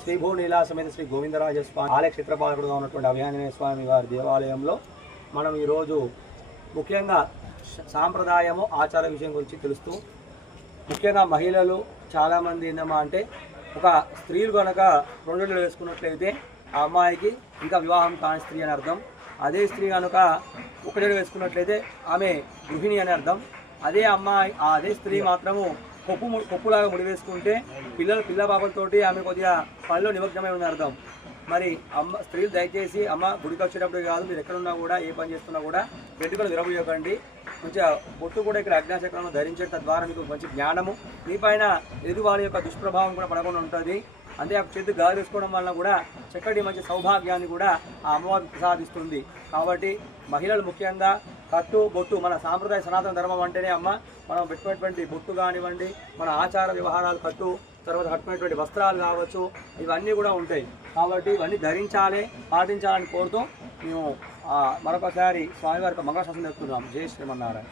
శ్రీ భూనీలా సమేత శ్రీ గోవిందరాజ స్వామి ఆలయ క్షేత్రపాలకుడుగా ఉన్నటువంటి అభయాంజనేయ స్వామి వారి దేవాలయంలో మనం ఈరోజు ముఖ్యంగా సాంప్రదాయము ఆచార విషయం గురించి తెలుస్తూ, ముఖ్యంగా మహిళలు చాలామంది ఏందమ్మా అంటే ఒక స్త్రీలు కనుక 2 జడలు వేసుకున్నట్లయితే ఆ అమ్మాయికి ఇంకా వివాహం కాని స్త్రీ అని అర్థం. అదే స్త్రీ కనుక 1 జడ వేసుకున్నట్లయితే ఆమె గృహిణి అని అర్థం. అదే స్త్రీ మాత్రము కొప్పులాగా ముడి వేసుకుంటే పిల్ల పాపలతోటి ఆమె కొద్దిగా పనిలో నిమగ్నమై ఉన్న అర్థం. మరి స్త్రీలు దయచేసి గుడికి వచ్చేటప్పుడు కాదు, మీరు ఎక్కడున్నా కూడా ఏ పని చేస్తున్నా కూడా వెంట్రుకలు విరబోయకండి. మంచిగా బొట్టు కూడా ఇక్కడ అజ్ఞాచక్రంలో ధరించడం, తద్వారా మీకు మంచి జ్ఞానము, మీ పైన ఎదురు వాళ్ళ యొక్క దుష్ప్రభావం కూడా పడకుండా ఉంటుంది. అంతే చేతి గాలి వేసుకోవడం వల్ల కూడా చక్కటి మంచి సౌభాగ్యాన్ని కూడా ఆ అమ్మవారు ప్రసాదిస్తుంది. కాబట్టి మహిళలు ముఖ్యంగా కట్టు బొట్టు, మన సాంప్రదాయ సనాతన ధర్మం అంటేనే మనం పెట్టుకునేటువంటి బొట్టు కానివ్వండి, మన ఆచార వ్యవహారాలు కట్టు, తర్వాత కట్టుకునేటువంటి వస్త్రాలు కావచ్చు, ఇవన్నీ కూడా ఉంటాయి. కాబట్టి ఇవన్నీ ధరించాలి, పాటించాలని కోరుతూ మేము మరొకసారి స్వామివారికి మంగళాశాసనం చెప్తున్నాం. జై శ్రీమన్నారాయణ.